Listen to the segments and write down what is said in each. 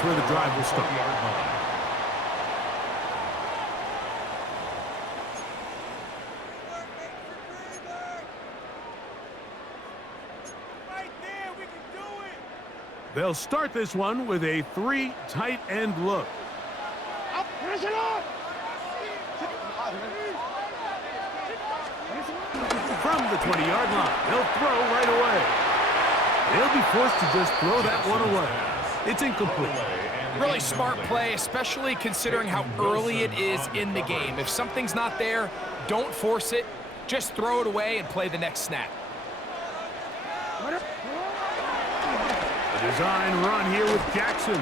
That's where the drive will start. They'll start this one with a 3 tight end look. From the 20-yard line, they'll throw right away. They'll be forced to just throw that one away. It's incomplete. Really smart play, especially considering how early it is in the game. If something's not there, don't force it. Just throw it away and play the next snap. Design run here with Jackson.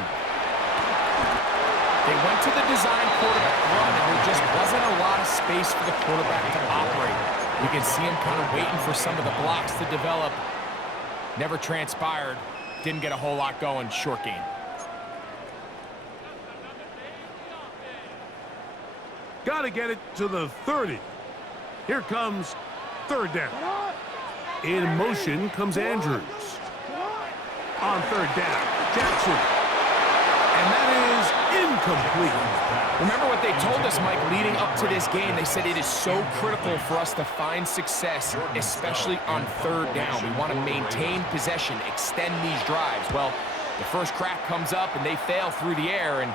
They went to the design quarterback run, and there just wasn't a lot of space for the quarterback to operate. You can see him kind of waiting for some of the blocks to develop. Never transpired. Didn't get a whole lot going. Short game. Got to get it to the 30. Here comes third down. In motion comes Andrews. On third down, Jackson. And that is incomplete. Remember what they told us, Mike, leading up to this game. They said it is so critical for us to find success, especially on third down. We want to maintain possession, extend these drives. Well, the first crack comes up and they fail through the air, and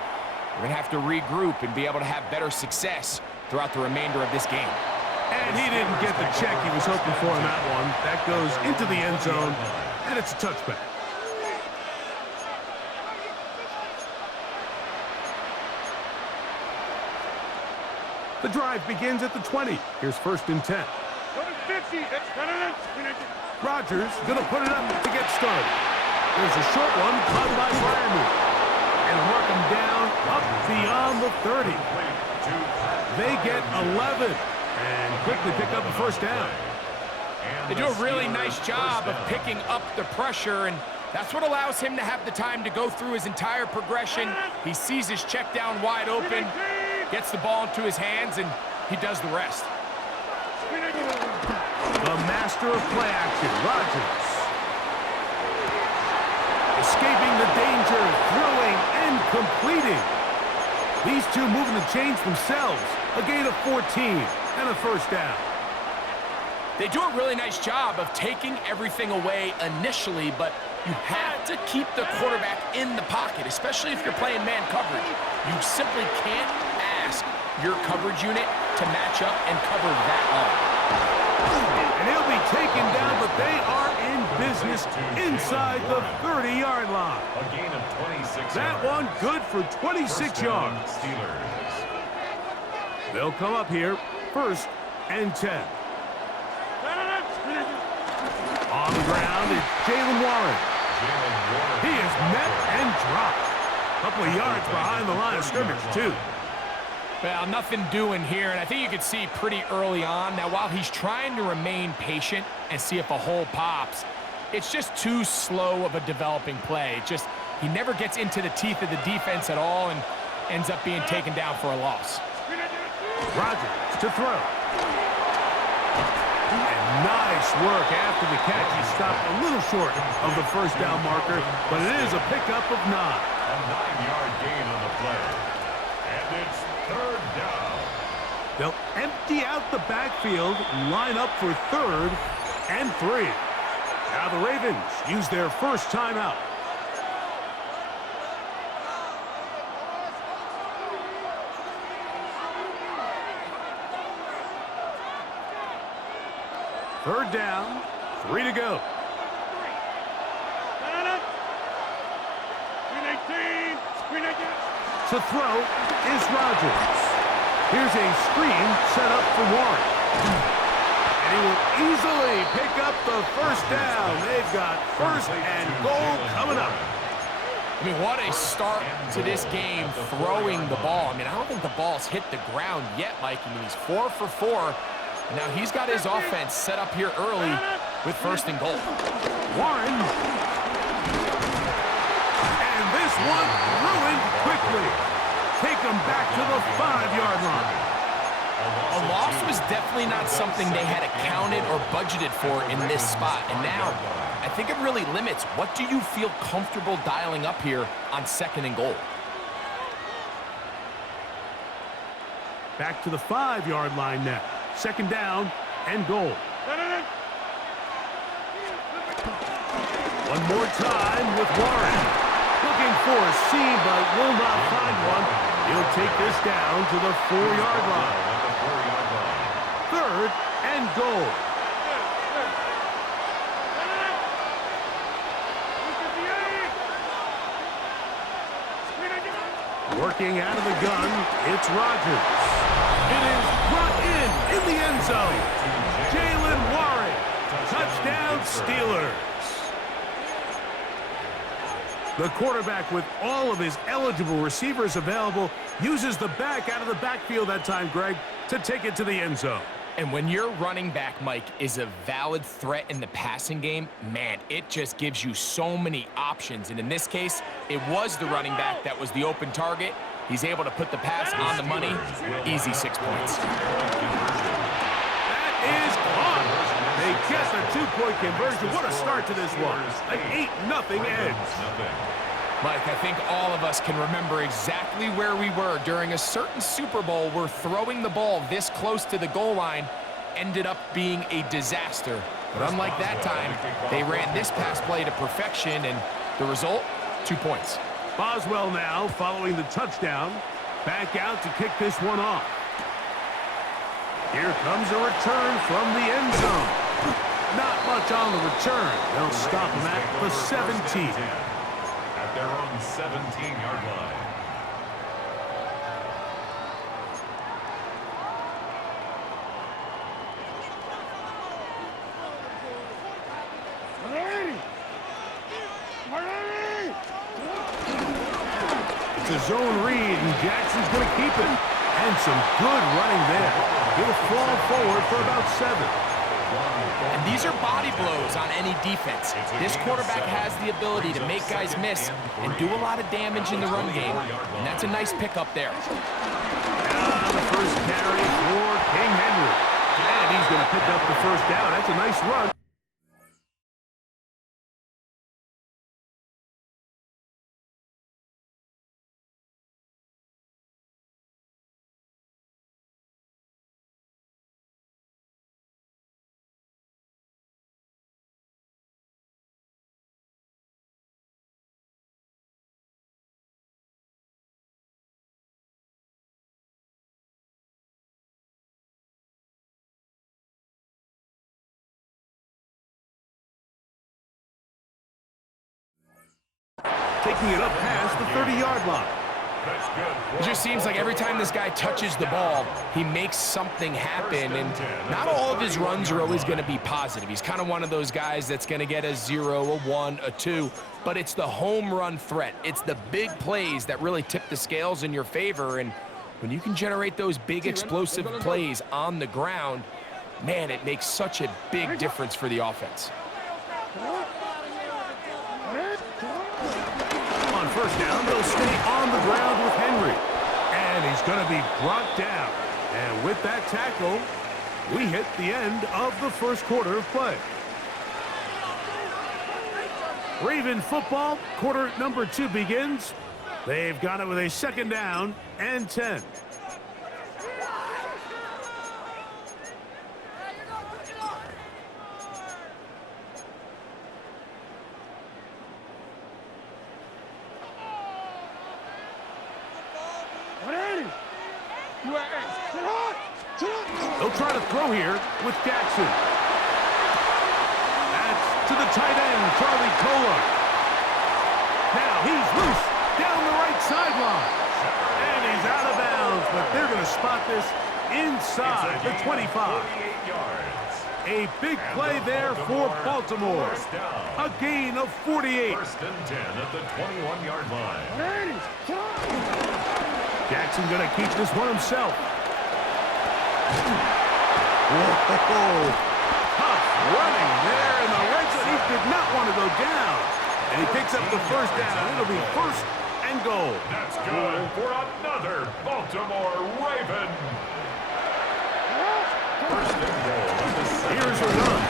we're going to have to regroup and be able to have better success throughout the remainder of this game. And he didn't get the check he was hoping for in that one. That goes into the end zone, and it's a touchback. The drive begins at the 20. Here's 1st and 10. Rodgers gonna put it up to get started. There's a short one caught by Miami. And mark him down up beyond the 30. They get 11 and quickly pick up a first down. They do a really nice job of picking up the pressure, and that's what allows him to have the time to go through his entire progression. He sees his check down wide open, gets the ball into his hands, and he does the rest. The master of play action, Rodgers. Escaping the danger, throwing and completing. These two moving the chains themselves. A gain of 14 and a first down. They do a really nice job of taking everything away initially, but you have to keep the quarterback in the pocket, especially if you're playing man coverage. You simply can't ask your coverage unit to match up and cover that long. And he'll be taken down, but they are in business inside the 30-yard line. A gain of 26 that yards. one good for 26 yards. Steelers. They'll come up here, 1st and 10. On the ground, it's Jalen Warren. He is met and dropped. A couple of yards behind the line of scrimmage, too. Well, nothing doing here, and I think you could see pretty early on. Now, while he's trying to remain patient and see if a hole pops, it's just too slow of a developing play. He never gets into the teeth of the defense at all and ends up being taken down for a loss. Rodgers to throw. And nice work after the catch. He stopped a little short of the first down marker, but it is a pickup of 9. A 9-yard gain on the play. And it's 3rd down. They'll empty out the backfield, line up for 3rd and 3. Now the Ravens use their first timeout. Third down, 3 to go. To throw is Rodgers. Here's a screen set up for Warren. And he will easily pick up the first down. They've got 1st and goal coming up. I mean, what a start to this game throwing the ball. I mean, I don't think the ball's hit the ground yet, Mike. I mean, he's 4 for 4. Now he's got his offense set up here early with 1st and goal. Warren. And this one ruined quickly. Take them back to the 5-yard line. A loss was definitely not something they had accounted or budgeted for in this spot. And now I think it really limits what do you feel comfortable dialing up here on 2nd and goal. Back to the 5-yard line now. 2nd down and goal. One more time with Warren. Looking for a seam, but will not find one. He'll take this down to the 4-yard line. 3rd and goal. Working out of the gun, it's Rodgers. It is brought in the end zone. Jalen Warren. Touchdown, Steelers. The quarterback, with all of his eligible receivers available, uses the back out of the backfield that time, Greg, to take it to the end zone. And when your running back, Mike, is a valid threat in the passing game, man, it just gives you so many options. And in this case, it was the running back that was the open target. He's able to put the pass on the money. Easy 6 points. That is caught. They get the 2-point conversion. What a start to this one. An 8-0 edge. Mike, I think all of us can remember exactly where we were during a certain Super Bowl where throwing the ball this close to the goal line ended up being a disaster. But unlike that time, they ran this pass play to perfection, and the result, 2 points. Boswell now following the touchdown. Back out to kick this one off. Here comes a return from the end zone. Not much on the return. They'll stop him at the 17. At their own 17-yard line. It's a zone read, and Jackson's going to keep it. And some good running there. He'll fall forward for about 7. And these are body blows on any defense. This quarterback has the ability to make guys miss and do a lot of damage in the run game. And that's a nice pickup there. The first carry for King Henry. And he's going to pick up the first down. That's a nice run. Taking it up past the 30-yard line. It just seems like every time this guy touches the ball, he makes something happen, and not all of his runs are always going to be positive. He's kind of one of those guys that's going to get a 0, a 1, a 2, but it's the home run threat. It's the big plays that really tip the scales in your favor, and when you can generate those big explosive plays on the ground, man, it makes such a big difference for the offense. On first down, they'll stay on the ground with Henry. And he's going to be brought down. And with that tackle, we hit the end of the first quarter of play. Raven football, quarter number 2 begins. They've got it with a 2nd down and 10. They'll try to throw here with Jackson. That's to the tight end, Charlie Kolar. Now he's loose down the right sideline. And he's out of bounds, but they're going to spot this inside the 25. A big play there for Baltimore. A gain of 48. First and 10 at the 21-yard line. Jackson going to keep this one himself. Whoa. Tough running there in the red zone. He did not want to go down. And he picks up the first down. It'll be 1st and goal. That's good for another Baltimore Raven. First and goal. Here's a run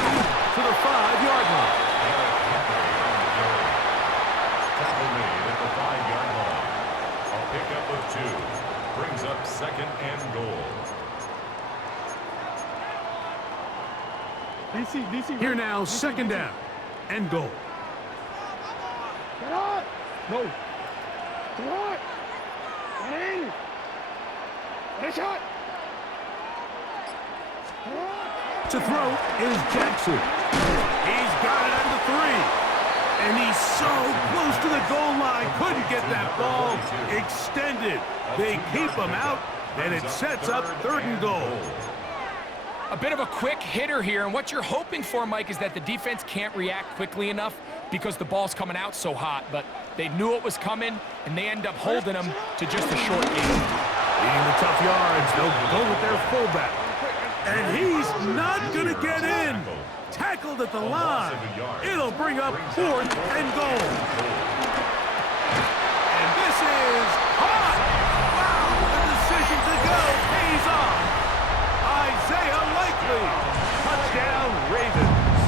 to the 5-yard line. 2. Brings up 2nd and goal. Here now, 2nd down and goal. No. Shot. To throw is Jackson. He's got it under 3. And he's so close to the goal line. Couldn't get that ball extended. They keep him out, and it sets up 3rd and goal. A bit of a quick hitter here, and what you're hoping for, Mike, is that the defense can't react quickly enough because the ball's coming out so hot. But they knew it was coming, and they end up holding them to just a short game. Beating the tough yards, they'll go with their fullback. And he's not going to get in. Tackled at the line. It'll bring up 4th and goal. And this is hot. Wow, the decision to go pays off. Isaiah Likely. Touchdown, Ravens.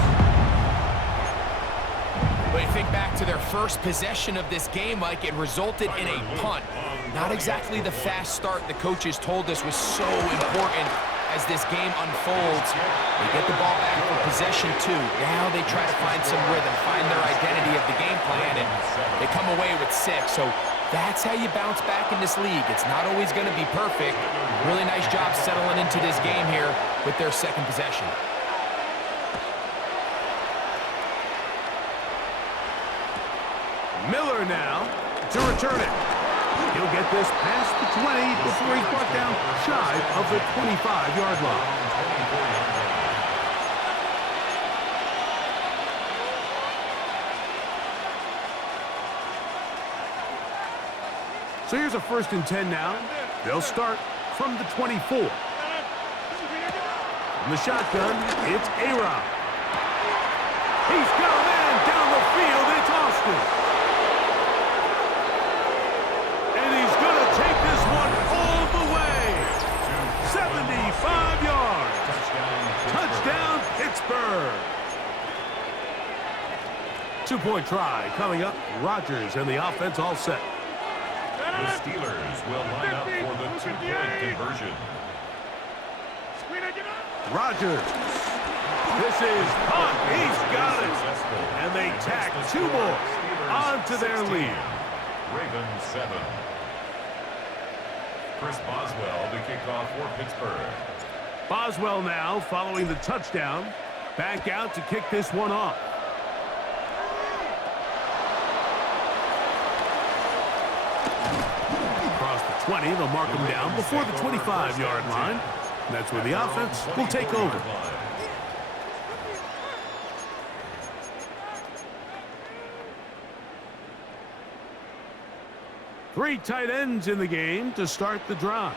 But you think back to their first possession of this game, Mike, it resulted in a punt. Not exactly the fast start the coaches told us was so important as this game unfolds. They get the ball back for possession 2. Now they try to find some rhythm, find their identity of the game plan, and they come away with 6. So that's how you bounce back in this league. It's not always going to be perfect. Really nice job settling into this game here with their 2nd possession. Miller now to return it. He'll get this past the 20 before he's brought down shy of the 25-yard line. So here's a 1st and 10 now. They'll start from the 24. From the shotgun, it's A-Rod. He's got a man down the field. It's Austin. And he's going to take this one all the way. 75 yards. Touchdown, Pittsburgh. 2-point try coming up. Rodgers and the offense all set. The Steelers will line up for the 2-point conversion. Rodgers. This is caught. He's got it. And they tack 2 more onto their lead. Ravens 7. Chris Boswell, the kickoff for Pittsburgh. Boswell now following the touchdown. Back out to kick this one off. Across the 20, they'll mark him down before the 25-yard line. And that's where the offense will take over. Three tight ends in the game to start the drive.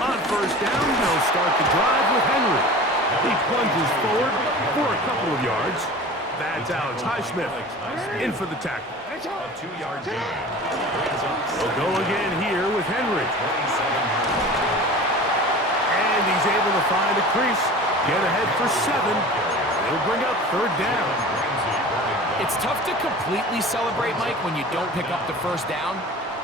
On 1st down, they'll start the drive with Henry. He plunges forward for a couple of yards. That's Alex Highsmith in for the tackle. A 2-yard gain. They'll go again here with Henry. And he's able to find a crease. Get ahead for 7. They'll bring up 3rd down. It's tough to completely celebrate, Mike, when you don't pick up the 1st down,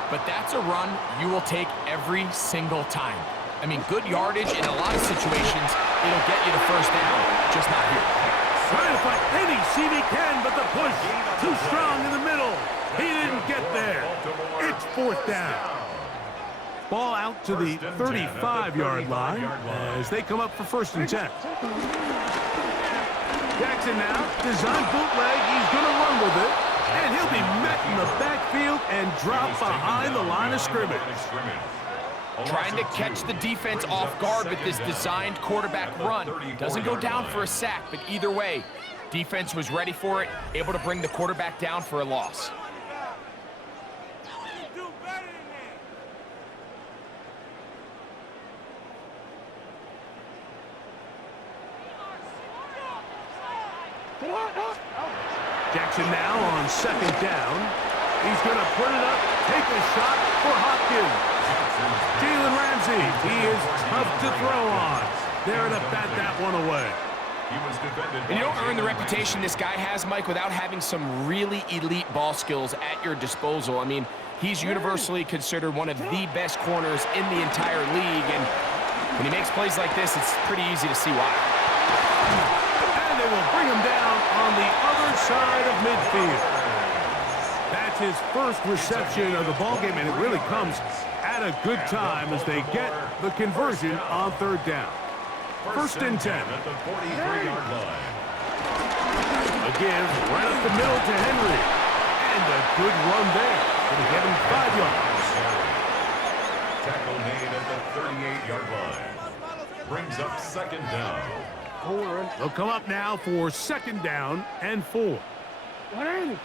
but that's a run you will take every single time. I mean, good yardage in a lot of situations, it'll get you the 1st down, just not here. Trying to find any seam he can, but the push too strong in the middle. He didn't get there. It's 4th down. Ball out to the 35-yard line as they come up for 1st and 10. Jackson now, design bootleg, he's going to run with it, and he'll be met in the backfield and drop behind the line of scrimmage. Trying to catch the defense off guard with this designed quarterback run. Doesn't go down for a sack, but either way, defense was ready for it, able to bring the quarterback down for a loss. Jackson now on 2nd down. He's going to put it up, take a shot for Hopkins. Jalen Ramsey, he is tough to throw on. There to bat that one away. And you don't earn the reputation this guy has, Mike, without having some really elite ball skills at your disposal. I mean, he's universally considered one of the best corners in the entire league, and when he makes plays like this, it's pretty easy to see why. And they will bring him down on the other side of midfield. That's his first reception of the ballgame, and it really comes at a good time as they get the conversion on third down. First and 10. At the 43-yard line. Again, right up the middle to Henry. And a good run there. Going to get him 5 yards. Tackle made at the 38-yard line. Brings up second down. They'll come up now for second down and 4. Going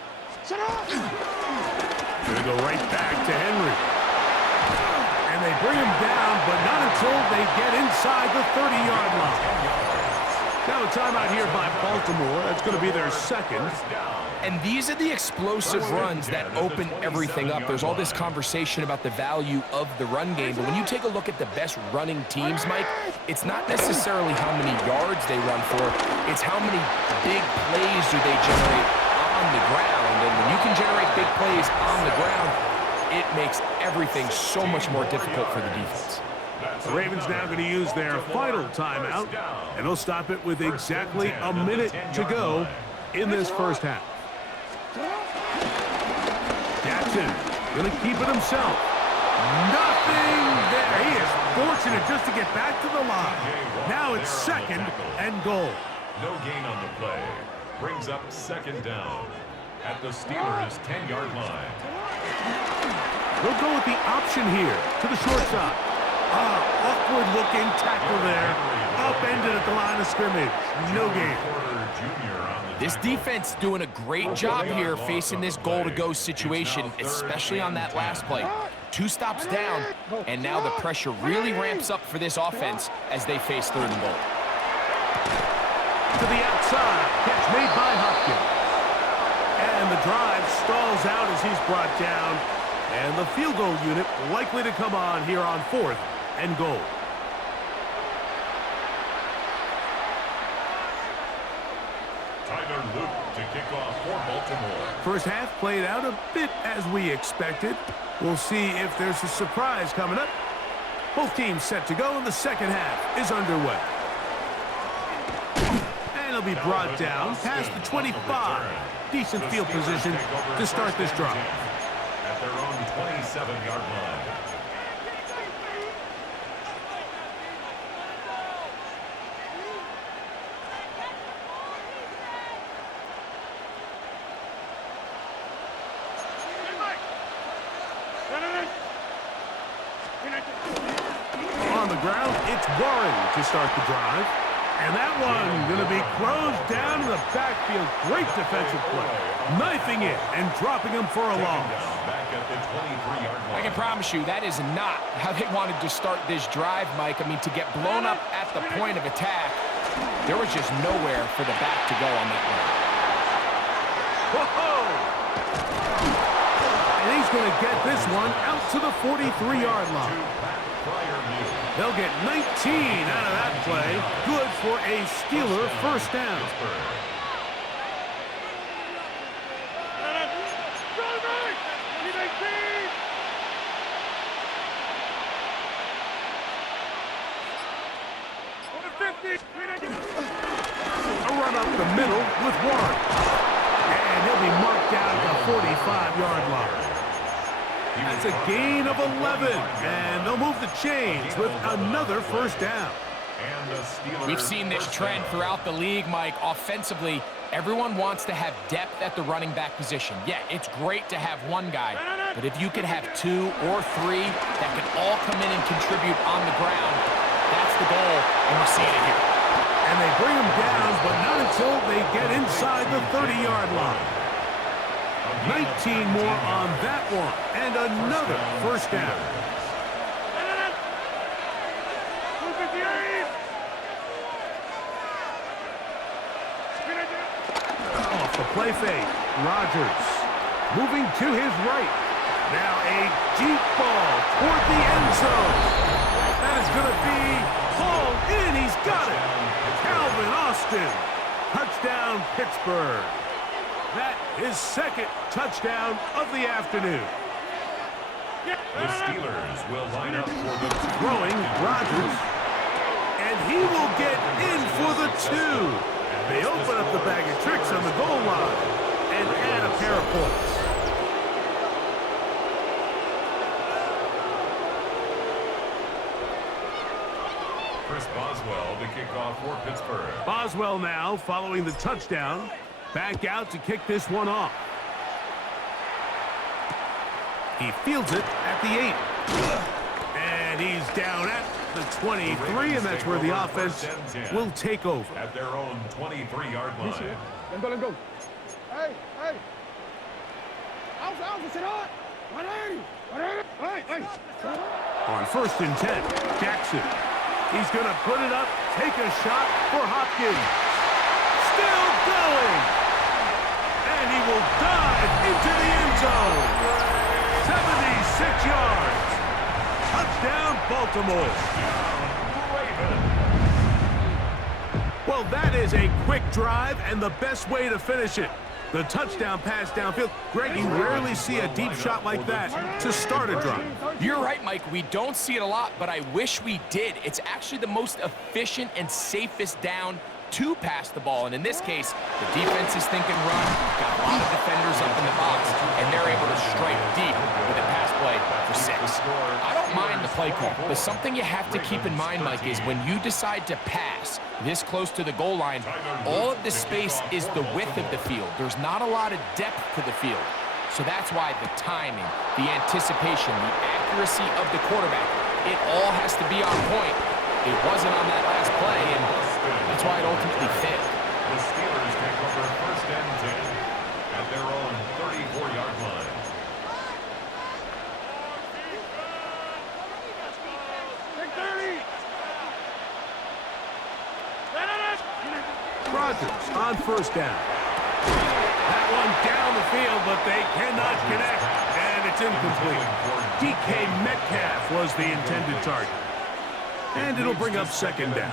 to go right back to Henry. And they bring him down, but not until they get inside the 30-yard line. Now a timeout here by Baltimore. That's going to be their second. And these are the explosive runs that open everything up. There's all this conversation about the value of the run game, but when you take a look at the best running teams, Mike, it's not necessarily how many yards they run for, it's how many big plays do they generate on the ground. And when you can generate big plays on the ground, it makes everything so much more difficult for the defense. The Ravens now going to use their final timeout, and they'll stop it with exactly a minute to go in this first half. Jackson going to keep it himself. Nothing there. He is fortunate just to get back to the line. Now it's second and goal. No gain on the play. Brings up second down at the Steelers' 10-yard line. They'll go with the option here to the short side. Awkward-looking tackle there. Upended at the line of scrimmage. No gain. This defense doing a great job here facing this goal-to-go situation, especially on that last play. 2 stops down, and now the pressure really ramps up for this offense as they face third and goal. To the outside. Catch made by Hopkins. And the drive stalls out as he's brought down. And the field goal unit likely to come on here on 4th and goal. Tyler Luke to kick off for Baltimore. First half played out a bit as we expected. We'll see if there's a surprise coming up. Both teams set to go, and the second half is underway. And he'll be brought down past the 25. Decent field position to start this drive. At their own 27-yard line. On the ground, it's Warren to start the drive. And that one going to be closed down in the backfield. Great defensive play. Knifing it and dropping him for a loss. Back at the 23-yard line. I can promise you that is not how they wanted to start this drive, Mike. I mean, to get blown up at the point of attack, there was just nowhere for the back to go on that one. Whoa! And he's going to get this one out to the 43-yard line. They'll get 19 out of that play. Good for a Steeler first down. A run up the middle with Warren. And he'll be marked down at the 45-yard line. That's a gain of 11, and they'll move the chains with another first down. We've seen this trend throughout the league, Mike. Offensively, everyone wants to have depth at the running back position. Yeah, it's great to have one guy, but if you could have 2 or 3 that can all come in and contribute on the ground, that's the goal, and we're seeing it here. And they bring him down, but not until they get inside the 30-yard line. 19 more on that one, and another first down. Off the play fake, Rodgers moving to his right. Now a deep ball toward the end zone. That is going to be hauled in. He's got it. Calvin Austin. Touchdown, Pittsburgh. That is second touchdown of the afternoon. The Steelers will line up for the Throwing Rodgers. And he will get in for the 2. They open up the bag of tricks on the goal line and add a pair of points. Chris Boswell to kick off for Pittsburgh. Boswell now following the touchdown. Back out to kick this one off. He fields it at the 8. And he's down at the 23, and that's where the offense will take over. At their own 23-yard line. Let go. Hey, hey. Out, sit on. 180. Hey. On 1st and 10, Jackson. He's going to put it up, take a shot for Hopkins. Still going. And he will dive into the end zone. 76 yards. Touchdown, Baltimore. Well, that is a quick drive and the best way to finish it. The touchdown pass downfield. Greg, you rarely see a deep shot like that to start a drive. You're right, Mike. We don't see it a lot, but I wish we did. It's actually the most efficient and safest down to pass the ball. And in this case, the defense is thinking run, got a lot of defenders up in the box, and they're able to strike deep with a pass play for 6. I don't mind the play call, but something you have to keep in mind, Mike, is when you decide to pass this close to the goal line, all of the space is the width of the field. There's not a lot of depth to the field. So that's why the timing, the anticipation, the accuracy of the quarterback, it all has to be on point. It wasn't on that last play, and that's why it ultimately failed. The Steelers take over 1st and 10 at their own 34-yard line. Rodgers on 1st down. That one down the field, but they cannot connect, and it's incomplete. DK Metcalf was the intended target. And it'll bring up 2nd down.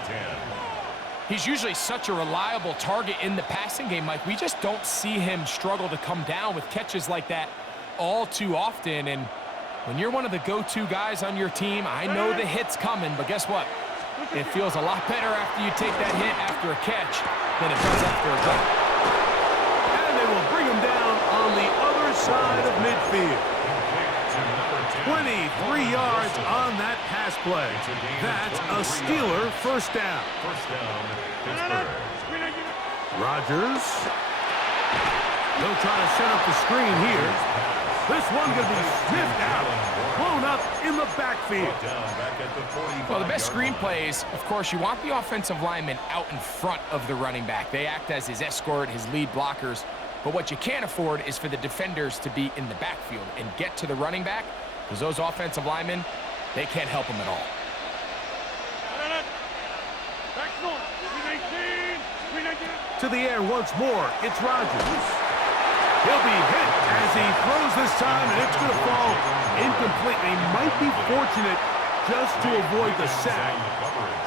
He's usually such a reliable target in the passing game, Mike. We just don't see him struggle to come down with catches like that all too often. And when you're one of the go-to guys on your team, I know the hit's coming, but guess what? It feels a lot better after you take that hit after a catch than it does after a drop. And they will bring him down on the other side of midfield. 23 yards on that pass play. That's a Steeler 1st down. Pittsburgh. Rodgers. They'll try to set up the screen here. This one going to be sniffed out. Blown up in the backfield. Well, the best screen plays, of course, you want the offensive lineman out in front of the running back. They act as his escort, his lead blockers. But what you can't afford is for the defenders to be in the backfield and get to the running back, because those offensive linemen, they can't help him at all. To the air once more, it's Rodgers. He'll be hit as he throws this time, and it's going to fall incompletely. Might be fortunate just to avoid the sack,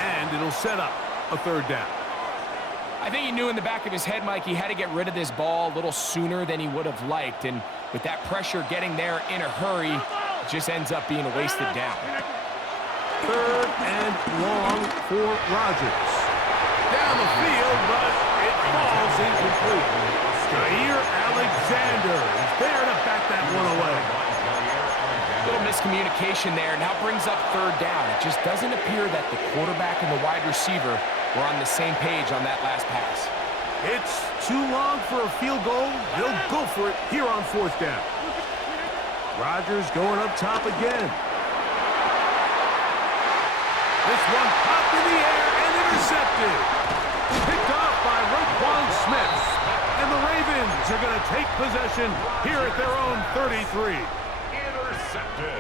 and it'll set up a 3rd down. I think he knew in the back of his head, Mike, he had to get rid of this ball a little sooner than he would have liked, and with that pressure getting there in a hurry, it just ends up being a wasted down. 3rd and long for Rodgers. Down the field, but it falls incomplete. Jair Alexander is there to back that one away. Little miscommunication there. Now brings up 3rd down. It just doesn't appear that the quarterback and the wide receiver were on the same page on that last pass. It's too long for a field goal. They'll go for it here on 4th down. Rodgers going up top again. This one popped in the air and intercepted. Picked off by Roquan Smith. And the Ravens are going to take possession here at their own 33.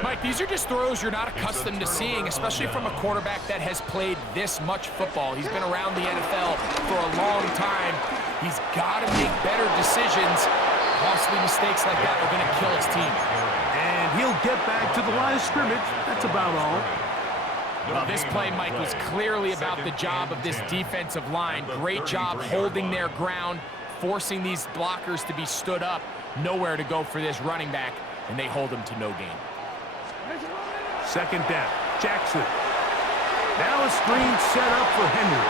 Mike, these are just throws you're not accustomed to seeing, especially from a quarterback that has played this much football. He's been around the NFL for a long time. He's got to make better decisions. Costly mistakes like that are going to kill his team. And he'll get back to the line of scrimmage. That's about all. Well, this play, Mike, was clearly about the job of this defensive line. Great job holding their ground, forcing these blockers to be stood up. Nowhere to go for this running back, and they hold him to no gain. Second down, Jackson. Now a screen set up for Henry.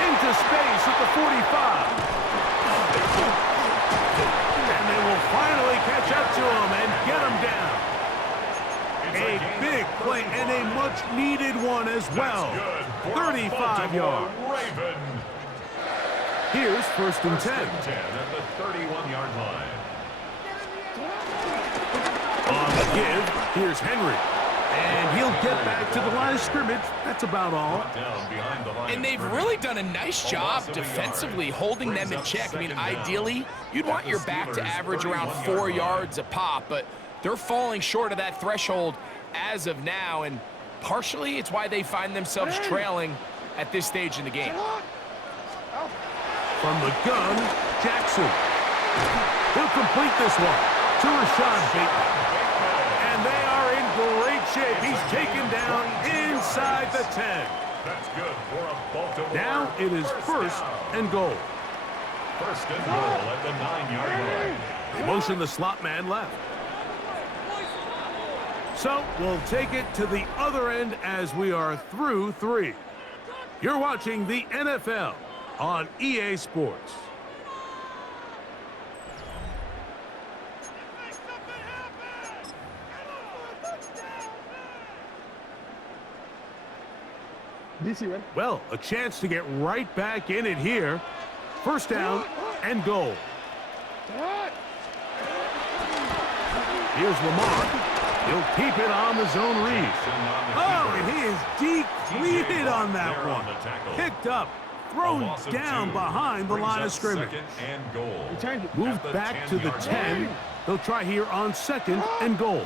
Into space at the 45. And they will finally catch up to him and get him down. A big play and a much-needed one as well. 35 yards. Here's first and 10. At the 31-yard line. On the give, here's Henry. And he'll get back to the line of scrimmage. That's about all. And they've really done a nice job defensively holding them in check. I mean, ideally, you'd want your back to average around 4 yards a pop, but they're falling short of that threshold as of now, and partially it's why they find themselves trailing at this stage in the game. From the gun, Jackson. He'll complete this one to Rashad Bateman. And they are in great shape. He's taken down inside the 10. That's good for a Baltimore. Now it is first and goal. First and goal at the 9-yard line. They motion the slot man left. So we'll take it to the other end as we are through 3. You're watching the NFL on EA Sports. Well, a chance to get right back in it here. First down and goal. Here's Lamar. He'll keep it on the zone read. Oh, and he is decleated on that one. Picked up, thrown down behind the line of scrimmage. Moved back to the 10. They'll try here on second and goal.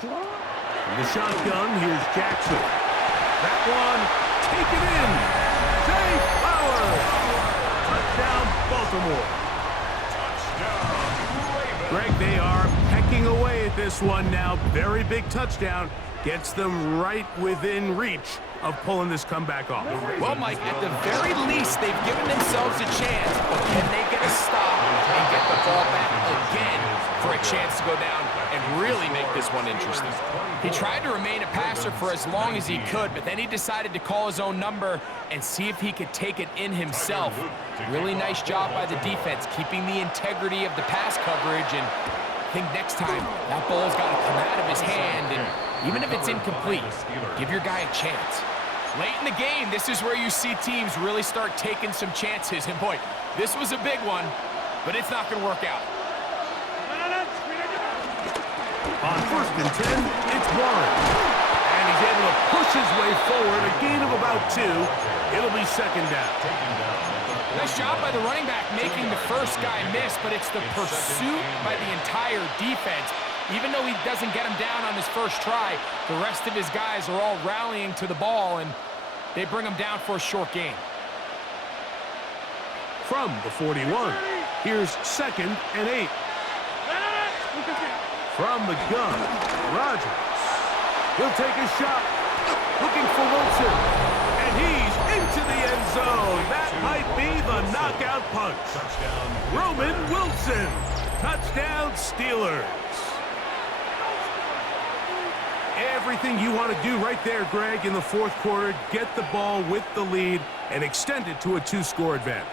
The shotgun, here's Jackson. That one, taken in. Zay Flowers. Touchdown, Baltimore. Greg, they are pecking away at this one now. Very big touchdown. Gets them right within reach of pulling this comeback off. Well, Mike, at the very least, they've given themselves a chance, but can they get a stop and get the ball back again for a chance to go down and really make this one interesting? He tried to remain a passer for as long as he could, but then he decided to call his own number and see if he could take it in himself. Really nice job by the defense, keeping the integrity of the pass coverage, and I think next time that ball's got to come out of his hand, and even if it's incomplete, give your guy a chance. Late in the game, this is where you see teams really start taking some chances. And boy, this was a big one, but it's not going to work out. On first and 10, it's Warren. And he's able to push his way forward, a gain of about 2. It'll be second down. Nice job by the running back making the first guy miss, but it's the pursuit by the entire defense. Even though he doesn't get him down on his first try, the rest of his guys are all rallying to the ball, and they bring him down for a short gain. From the 41, here's second and 8. From the gun, Rodgers. He'll take a shot, looking for Wilson, and he's into the end zone. That might be the knockout punch. Roman Wilson, touchdown Steelers. Everything you want to do right there, Greg, in the fourth quarter. Get the ball with the lead and extend it to a 2-score advantage.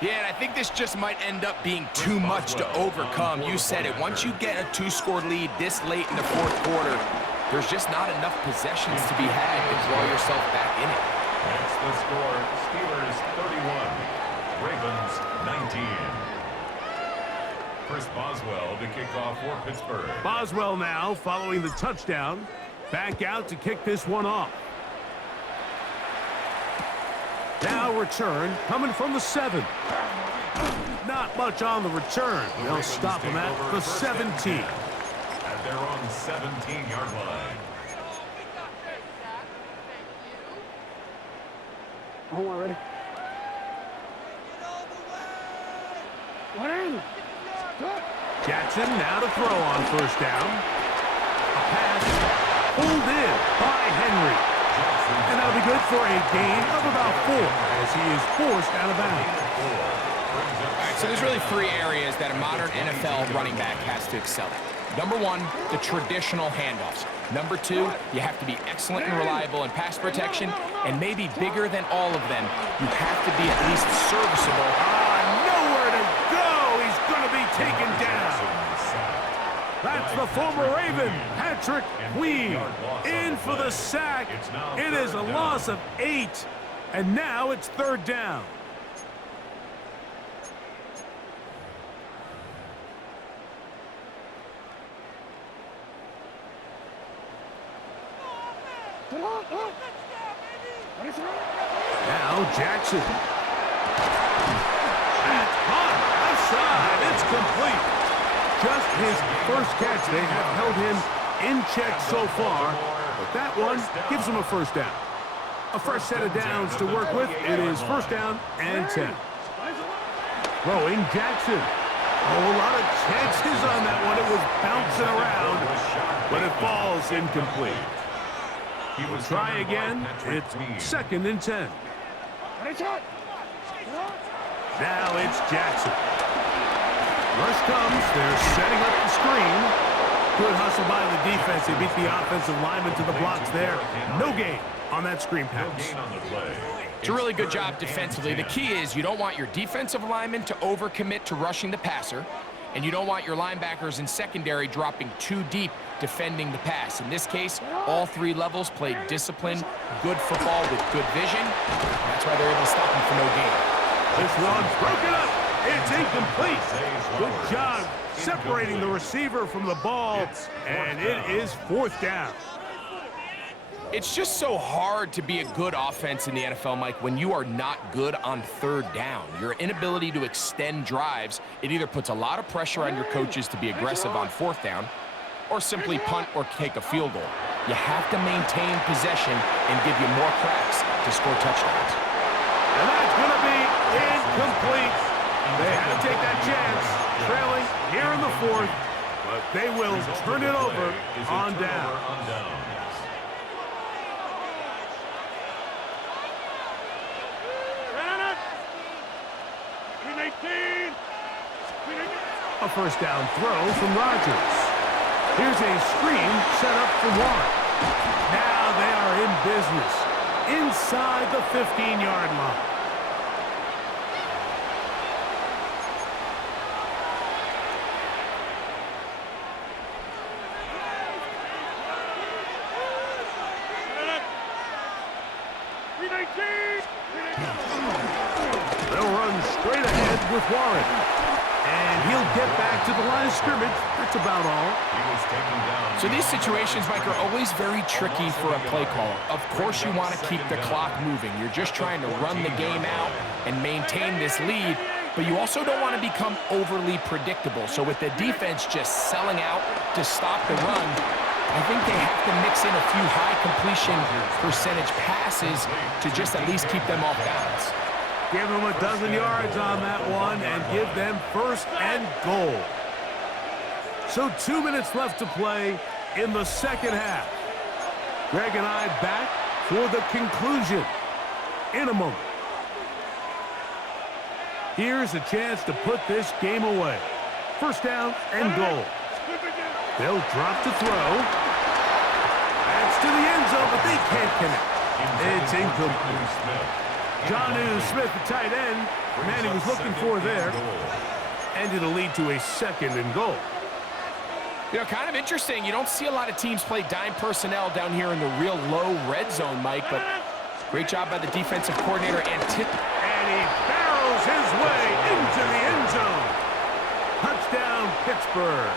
Yeah, and I think this just might end up being too much to overcome. You said it. Once you get a 2-score lead this late in the fourth quarter, there's just not enough possessions to be had to draw yourself back in it. That's the score. Steelers 31, Ravens 19. Chris Boswell to kick off for Pittsburgh. Boswell now following the touchdown. Back out to kick this one off. Now return coming from the 7. Not much on the return. They'll stop him at the 17. At their own 17-yard line. Hold on, ready? Jackson now to throw on first down. A pass pulled in by Henry. And that'll be good for a gain of about 4 as he is forced out of bounds. All right, so there's really 3 areas that a modern NFL running back has to excel at. Number 1, the traditional handoffs. Number 2, you have to be excellent and reliable in pass protection, and maybe bigger than all of them, you have to be at least serviceable. Nowhere to go. He's going to be taken down. That's the former Raven, Patrick Queen, in for the sack. It is a loss of 8, and now it's 3rd down. Now Jackson. That's caught. Outside. It's complete. Just his first catch. They have held him in check so far, but that one gives him a 1st down. A fresh set of downs to work with. It is 1st down and 10. Throwing Jackson. Oh, a lot of chances on that one. It was bouncing around, but it falls incomplete. He will try again. It's 2nd and 10. Now it's Jackson. Rush comes. They're setting up the screen. Good hustle by the defense. They beat the offensive lineman to the blocks there. No gain on that screen pass. It's a really good job defensively. The key is you don't want your defensive lineman to overcommit to rushing the passer, and you don't want your linebackers in secondary dropping too deep defending the pass. In this case, all 3 levels played disciplined, good football with good vision. That's why they're able to stop him for no gain. This one's broken up. It's incomplete. Good job separating the receiver from the ball, and it is 4th down. It's just so hard to be a good offense in the NFL, Mike, when you are not good on 3rd down. Your inability to extend drives, it either puts a lot of pressure on your coaches to be aggressive on 4th down, or simply punt or take a field goal. You have to maintain possession and give you more cracks to score touchdowns. And that's going to be incomplete. They had to take that chance, trailing here in the 4th, but they will turn it over on down. A 1st down throw from Rodgers. Here's a screen set up for Warren. Now they are in business inside the 15-yard line. They'll run straight ahead with Warren. And he'll get back to the line of scrimmage. That's about all. So these situations, Mike, are always very tricky for a play caller. Of course you want to keep the clock moving. You're just trying to run the game out and maintain this lead, but you also don't want to become overly predictable. So with the defense just selling out to stop the run, I think they have to mix in a few high completion percentage passes to just at least keep them off balance. Give them a dozen yards on that one and give them 1st and goal. So 2 minutes left to play in the 2nd half. Greg and I back for the conclusion in a moment. Here's a chance to put this game away. 1st down and goal. They'll drop to throw. That's to the end zone, but they can't connect. It's incomplete. Jonnu Smith, the tight end, man he was looking for there, and it'll lead to a 2nd and goal. You know, kind of interesting. You don't see a lot of teams play dime personnel down here in the real low red zone, Mike, but great job by the defensive coordinator and he barrels his way into the end zone. Touchdown, Pittsburgh.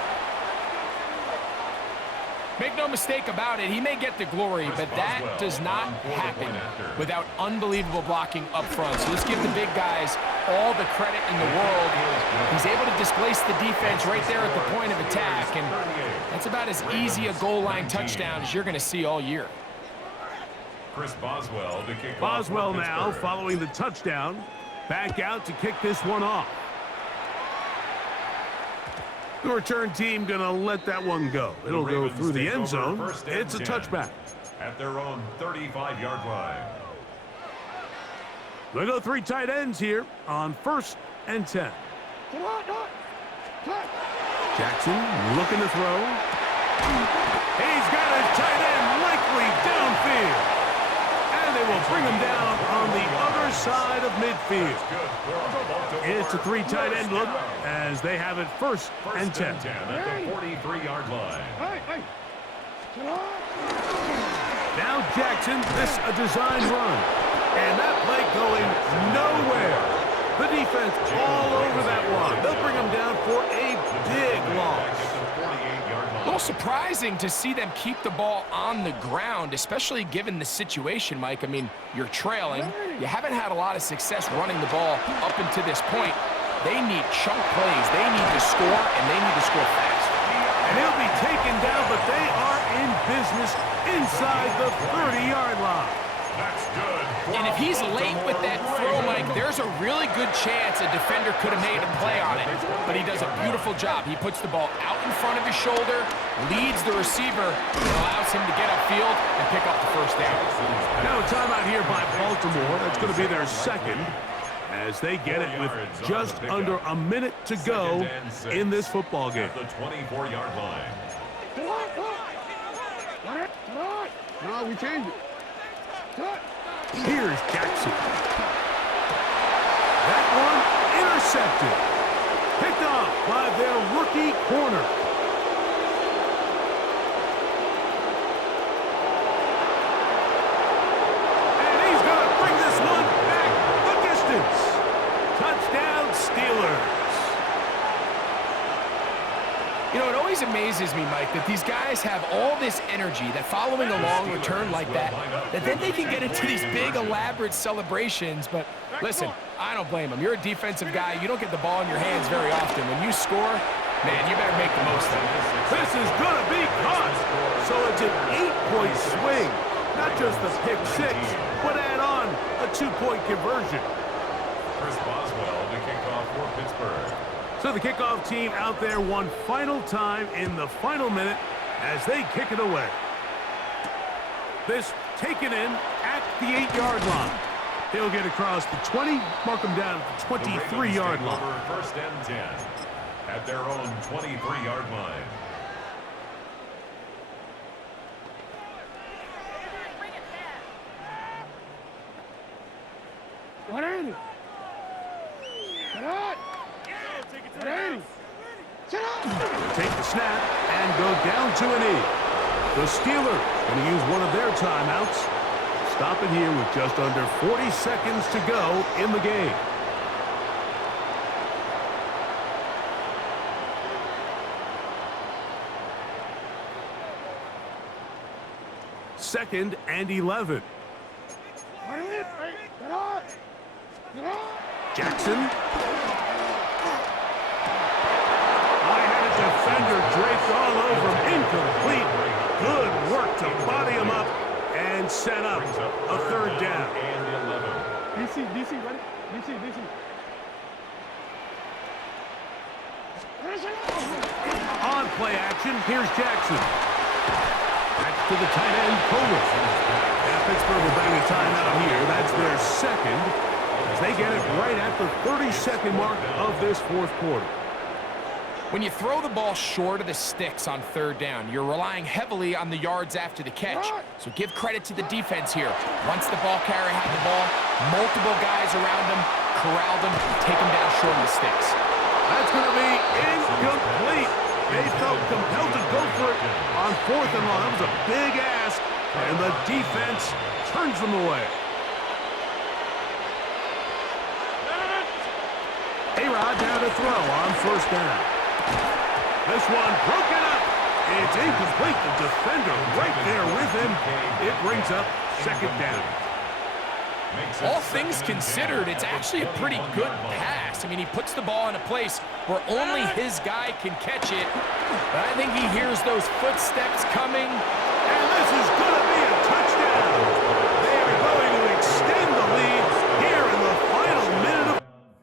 Make no mistake about it, he may get the glory, but that does not happen without unbelievable blocking up front. So let's give the big guys all the credit in the world. He's able to displace the defense right there at the point of attack, and that's about as easy a goal line touchdown as you're going to see all year. Boswell now following the touchdown, back out to kick this one off. The return team going to let that one go. It'll go through the end zone. It's a touchback. At their own 35-yard line. They go 3 tight ends here on 1st and 10. Jackson looking to throw. He's got his tight end likely downfield. And they will bring him down on the other side of midfield. It's a 3 tight end look as they have it 1st and 10. At the 43-yard line. Now Jackson, this a design run. And that play going nowhere. The defense all over that one. They'll bring him down for a big loss. A little surprising to see them keep the ball on the ground, especially given the situation, Mike. I mean, you're trailing. You haven't had a lot of success running the ball up until this point. They need chunk plays. They need to score, and they need to score fast. And he'll be taken down, but they are in business inside the 30-yard line. That's good. And if he's late with that throw, Mike, there's a really good chance a defender could have made a play on it. But he does a beautiful job. He puts the ball out in front of his shoulder, leads the receiver, and allows him to get upfield and pick up the 1st down. Now a timeout here by Baltimore. That's going to be their 2nd as they get it with just under a minute to go in this football game. At the 24-yard line. No, we changed it. Here's Jackson. That one intercepted. Picked off by their rookie corner. And he's going to bring this one back the distance. Touchdown, Steelers. You know, it always amazes me, Mike, that these guys have all this energy, that following a long return like that then they can get into these big, elaborate celebrations. But listen, I don't blame them. You're a defensive guy. You don't get the ball in your hands very often. When you score, man, you better make the most of it. This is going to be caught. So it's an 8-point swing. Not just the pick 6, but add on a 2-point conversion. Chris Boswell to kick off for Pittsburgh. So the kickoff team out there one final time in the final minute as they kick it away. This taken in at the 8-yard line. He'll get across the 20, mark him down at the 23-yard line. Over 1st and 10 at their own 23-yard line. What is it? Get out! Take the snap and go down to a knee. The Steelers going to use one of their timeouts. Stop it here with just under 40 seconds to go in the game. Second and 11. Jackson. Defender draped all over him. Incomplete. Good work to body him up and set up a 3rd down. DC, ready? DC. On play action, here's Jackson. Back to the tight end, Coleman. Yeah, Pittsburgh will bang a timeout here. That's their 2nd as they get it right at the 32nd mark of this 4th quarter. When you throw the ball short of the sticks on 3rd down, you're relying heavily on the yards after the catch. So give credit to the defense here. Once the ball carrier had the ball, multiple guys around him, corralled him, take him down short of the sticks. That's going to be incomplete. They felt compelled to go for it on 4th and long. That was a big ask, and the defense turns them away. A-Rod down to throw on 1st down. This one broken up. It's incomplete. The defender right there with him. It brings up 2nd down. All things considered, it's actually a pretty good pass. I mean, he puts the ball in a place where only his guy can catch it. But I think he hears those footsteps coming. And this is going to be a touchdown.